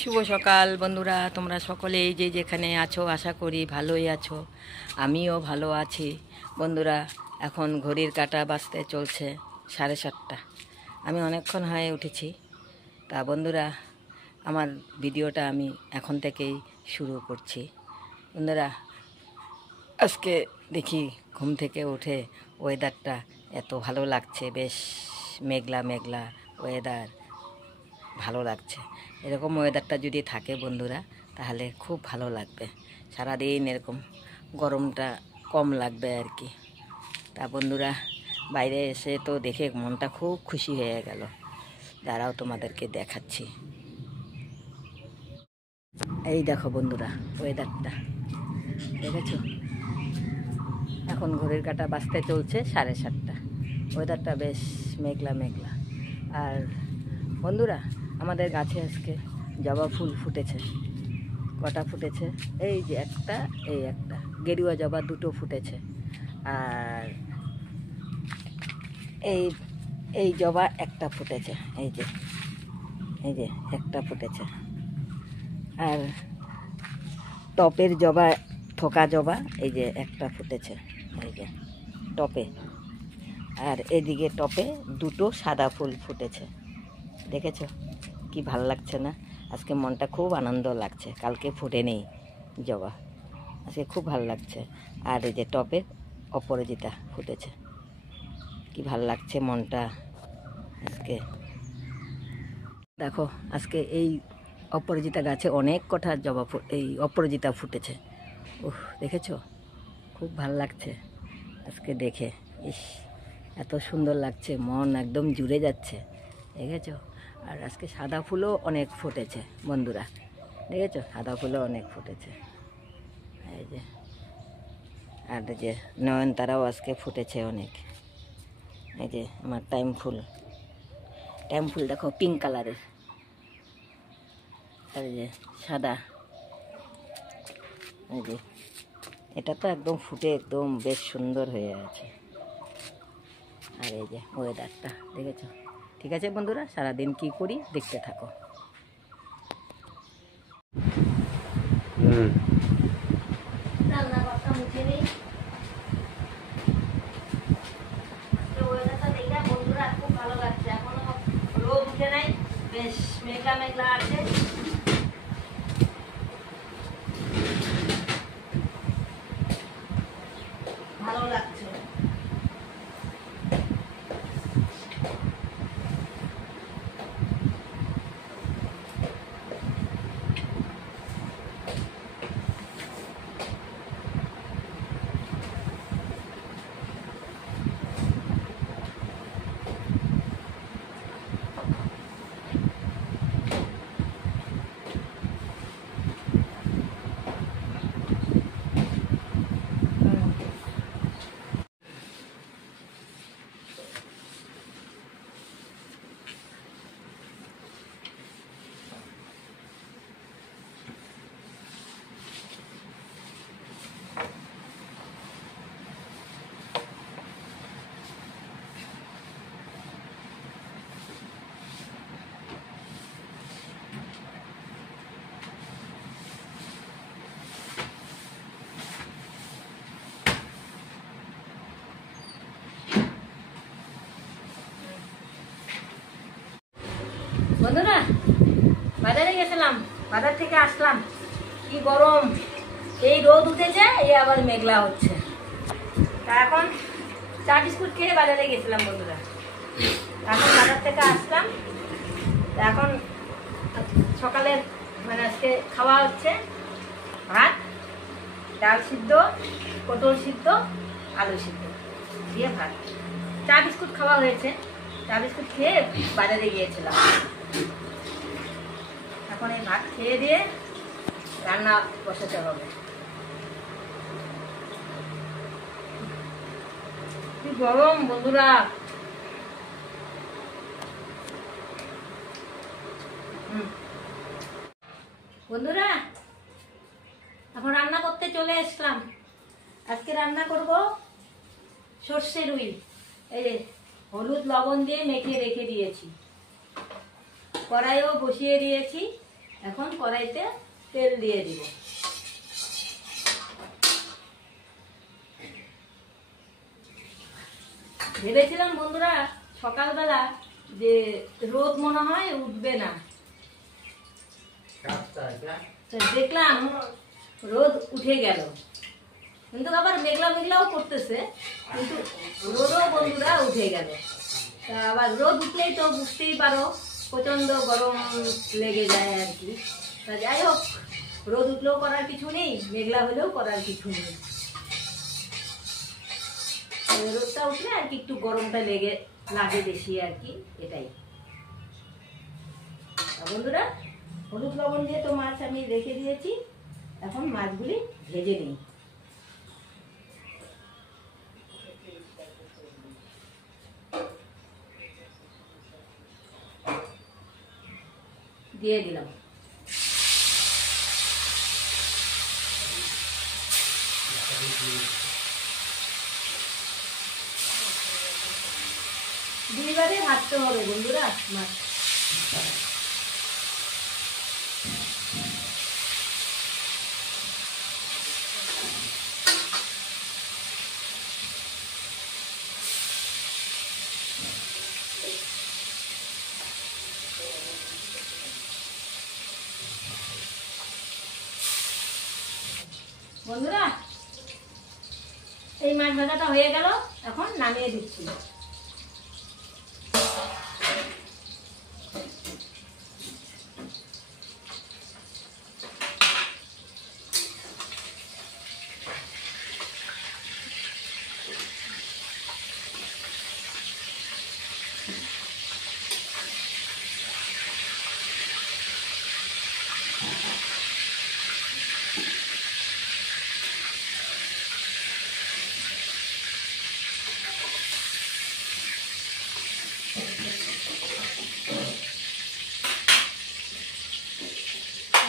শুভ সকাল বন্ধুরা, তোমরা সকলেই যে যেখানে আছো আশা করি ভালোই আছো। আমিও ভালো আছি বন্ধুরা। এখন ঘড়ির কাঁটা বাজতে চলছে 7:30। আমি অনেকক্ষণ হয়ে উঠেছি। তা বন্ধুরা, আমার ভিডিওটা আমি এখন থেকেই শুরু করছি। বন্ধুরা, আজকে দেখি ঘুম থেকে উঠে ওয়েদারটা এত ভালো লাগছে, বেশ মেঘলা মেঘলা ওয়েদার, ভালো লাগছে। এরকম ওয়েদারটা যদি থাকে বন্ধুরা তাহলে খুব ভালো লাগবে, সারাদিন এরকম গরমটা কম লাগবে আর কি। তা বন্ধুরা, বাইরে এসে তো দেখে মনটা খুব খুশি হয়ে গেল। দাঁড়াও তোমাদেরকে দেখাচ্ছি। এই দেখো বন্ধুরা, ওয়েদারটা দেখেছো? এখন ঘড়ির কাঁটা বাজতে চলছে 7:30। ওয়েদারটা বেশ মেঘলা মেঘলা। আর বন্ধুরা, আমাদের গাছে আজকে জবা ফুল ফুটেছে। কটা ফুটেছে? এই যে একটা, এই একটা গেরুয়া জবা দুটো ফুটেছে। আর এই এই জবা একটা ফুটেছে, এই যে একটা ফুটেছে। আর টপের জবা, থোকা জবা, এই যে একটা ফুটেছে, এই যে টপে। আর এদিকে টপে দুটো সাদা ফুল ফুটেছে। দেখেছো কি ভাল লাগছে না? আজকে মনটা খুব আনন্দ লাগছে, কালকে ফুটে নেই জবা, আজকে খুব ভাল লাগছে। আর এই যে টপে অপরাজিতা ফুটেছে, কি ভাল লাগছে মনটা আজকে। দেখো আজকে এই অপরাজিতা গাছে অনেক কটা জবা এই অপরাজিতা ফুটেছে। ওহ, দেখেছো? খুব ভাল লাগছে আজকে দেখে। ইস, এত সুন্দর লাগছে, মন একদম জুড়ে যাচ্ছে, দেখেছো? আর আজকে সাদা ফুলও অনেক ফুটেছে বন্ধুরা, দেখেছো? সাদা ফুলও অনেক ফুটেছে, এই যে। আর এই যে নয়নতারাও আজকে ফুটেছে অনেক। এই যে আমার টাইম ফুল দেখো পিঙ্ক কালারের। আর এই যে সাদা, এই যে এটা তো একদম ফুটে একদম বেশ সুন্দর হয়ে আছে। আর এই যে ওয়েদারটা দেখেছো? ঠিক আছে বন্ধুরা, সারাদিন কি করি দেখতে থাকো। রান্নাঘরটা মুছে নেই। ওয়েদারটা দেখে বন্ধুরা খুব ভালো লাগছে। এখনো রোদ উঠে নাই, বেশ মেঘলা মেঘলা আছে। ভালো লাগছে। বন্ধুরা, বাজারে গেছিলাম, বাজার থেকে আসলাম, কি গরম, এই রোদ উঠেছে, এই আবার মেঘলা হচ্ছে। তা এখন চা বিস্কুট খেয়ে বাজারে গেছিলাম বন্ধুরা। এখন বাজার থেকে আসলাম, এখন সকালের মানে আজকে খাওয়া হচ্ছে ভাত, ডাল সিদ্ধ, পটল সিদ্ধ, আলু সিদ্ধ দিয়ে ভাত। চা বিস্কুট খাওয়া হয়েছে, চা বিস্কুট খেয়ে বাজারে গিয়েছিলাম। এখন এই ভাত খেয়ে দিয়ে রান্না বসাতে হবে। কি গরম বন্ধুরা! বন্ধুরা, এখন রান্না করতে চলে এসলাম। আজকে রান্না করব সর্ষে রুই। এই যে হলুদ লবণ দিয়ে মেখে রেখে দিয়েছি, কড়াইও বসিয়ে দিয়েছি। এখন কড়াইতে তেল দিয়ে দিব। ভেবেছিলাম বন্ধুরা সকালবেলা যে রোদ মনে হয় উঠবে না, দেখলাম রোদ উঠে গেল, কিন্তু আবার মেঘলা মেঘলাও করতেছে, কিন্তু রোদও বন্ধুরা উঠে গেল। তা আবার রোদ উঠলেই তো বুঝতেই পারো প্রচন্ড গরম লেগে যায় আর কি। তা যাই হোক, রোদ উঠলেও করার কিছু নেই, মেঘলা হলেও করার কিছু নেই। রোদটা উঠলে আর কি একটু গরমটা লাগে বেশি আর কি, এটাই। বন্ধুরা হলুদ লবণ দিয়ে তো মাছ আমি রেখে দিয়েছি, এখন মাছগুলি ভেজে নিই। দিয়ে দিলাম। দুইবারে ভাজতে হবে বন্ধুরা মাছ। বন্ধুরা এই মাছ ভাজাটা হয়ে গেল, এখন নামিয়ে দিচ্ছি।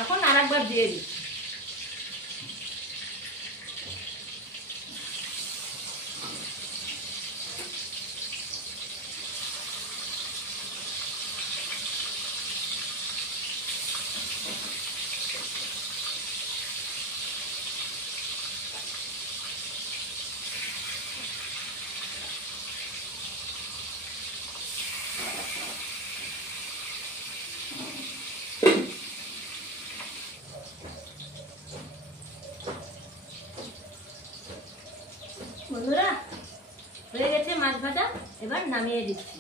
এখন আরেকবার দিয়ে দিচ্ছি। বন্ধুরা হয়ে গেছে মাছ ভাজা, এবার নামিয়ে দিচ্ছি।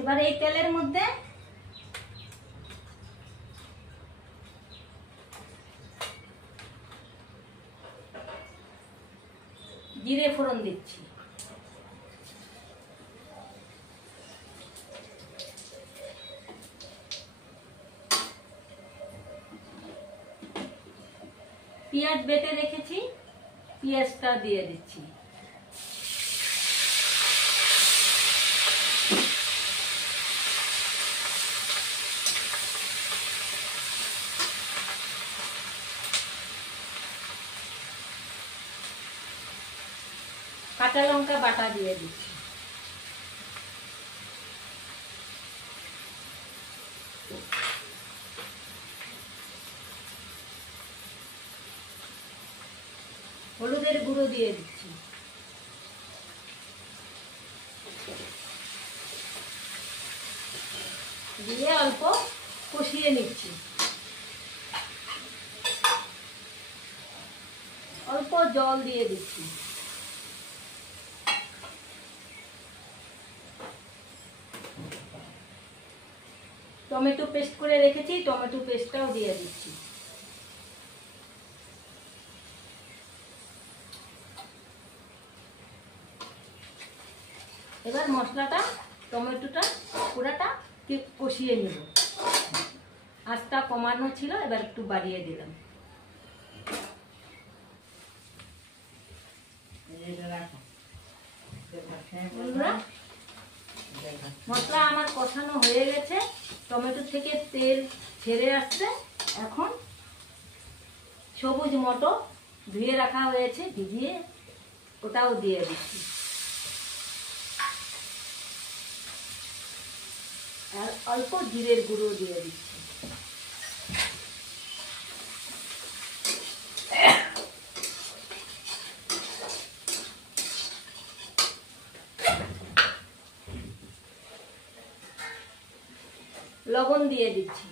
এবার এই তেলের মধ্যে জিরে ফোড়ন দিচ্ছি। পেঁয়াজ বেটে রেখেছি, পেঁয়াজটা দিয়ে দিচ্ছি। কাঁচা লঙ্কা বাটা দিয়ে দিচ্ছি। হলুদের গুঁড়ো দিয়ে দিচ্ছি। দিয়ে অল্প কষিয়ে নিচ্ছি। অল্প জল দিয়ে দিচ্ছি। টমেটো পেস্ট করে রেখেছি, টমেটো পেস্টটাও দিয়ে দিচ্ছি। এবার মশলাটা, টমেটোটা পুরাটা কষিয়ে নেব। আঁচটা কমানো ছিল, এবার একটু বাড়িয়ে দিলাম। মশলা আমার কষানো হয়ে গেছে, টমেটো থেকে তেল ছেড়ে আসছে। এখন সবুজ মটর ধুয়ে রাখা হয়েছে, ভিজিয়ে, ওটাও দিয়ে দিচ্ছি। আর অল্প জিরের গুঁড়ো দিয়ে দিচ্ছি। লবণ দিয়ে দিচ্ছি।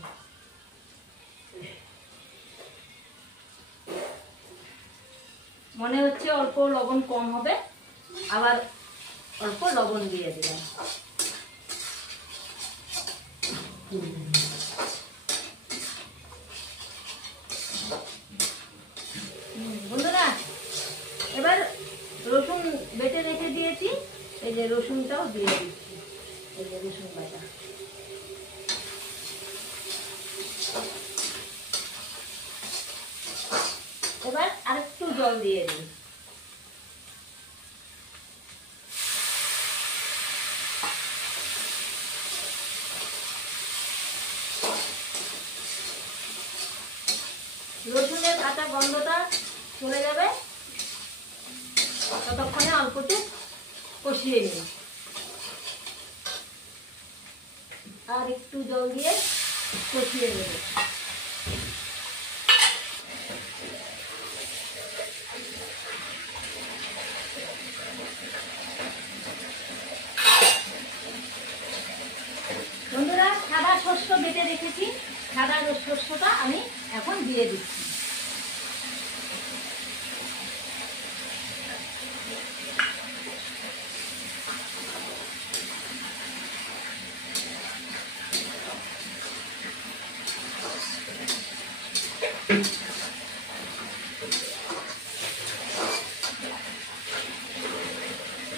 মনে হচ্ছে অল্প লবণ কম হবে, আবার অল্প লবণ দিয়ে দিলাম। বন্ধুরা, এবার রসুন বেটে রেখে দিয়েছি, এই যে রসুনটাও দিয়ে দিচ্ছি। এই যে রসুন বাটা। এবার আরেকটু জল দিয়ে দিই। রসুনের কাঁচা গন্ধটা চলে যাবে, ততক্ষণে অল্প একটু কষিয়ে নিই। আর একটু জল দিয়ে কষিয়ে নেব। বন্ধুরা, সাদা শস্য বেটে রেখেছি, সাদা শস্যটা আমি এখন দিয়ে দিচ্ছি।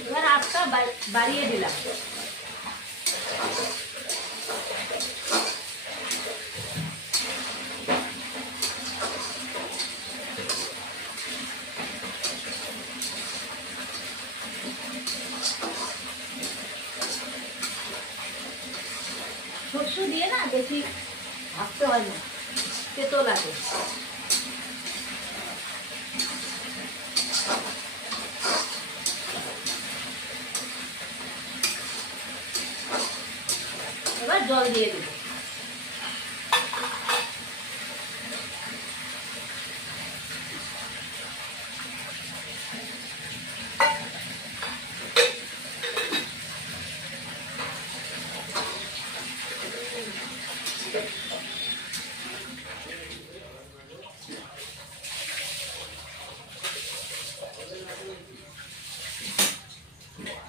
এবার আঁচটা বাড়িয়ে দিলাম। শস্য দিয়ে না বেশি ভাবতে হয় না, তেতো লাগে। এবার জল দিয়ে দেব।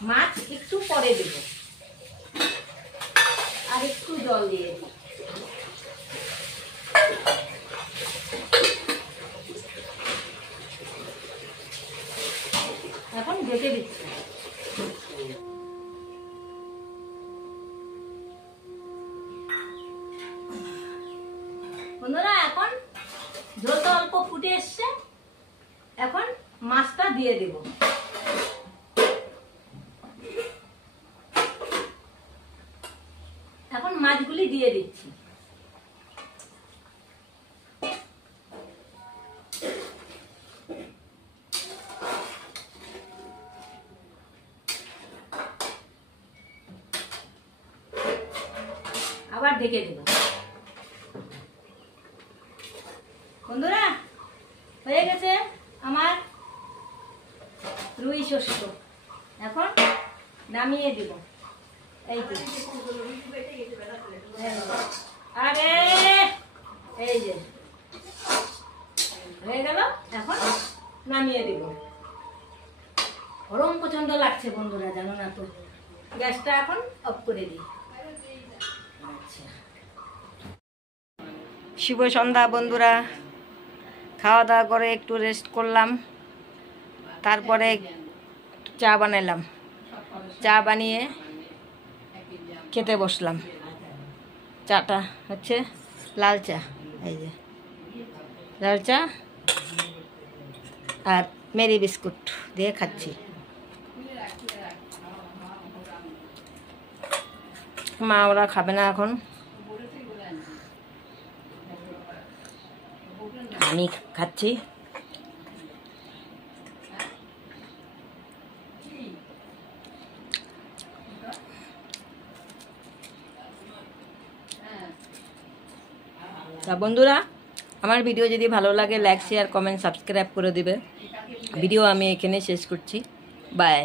মাছ একটু পরে দেব, আর একটু জল দিয়ে দেব। এখন ঢেকে দিচ্ছি। বন্ধুরা, এখন ঝোলটা অল্প ফুটে এসছে, এখন মাছটা দিয়ে দেব। এখন মাছগুলি দিয়ে দিচ্ছি। আবার ঢেকে দেব। বন্ধুরা, হয়ে গেছে আমার রুই শস্য। এখন নামিয়ে দিব। এই যে, আরে এই যে হয়ে গেল, এখন নামিয়ে দিব। গরম প্রচন্ড লাগছে বন্ধুরা, জানো না তো। গ্যাসটা এখন অফ করে দিই। আচ্ছা, শুভ সন্ধ্যা বন্ধুরা। খাওয়া দাওয়া করে একটু রেস্ট করলাম, তারপরে চা বানালাম। চা বানিয়ে খেতে বসলাম। চাটা হচ্ছে লাল চা, এই যে লাল চা আর মেরি বিস্কুট দিয়ে খাচ্ছি। মা ওরা খাবে না এখন, আমি খাচ্ছি। তা বন্ধুরা, আমার ভিডিও যদি ভালো লাগে লাইক শেয়ার কমেন্ট সাবস্ক্রাইব করে দিবে। ভিডিও আমি এখানে শেষ করছি। বাই।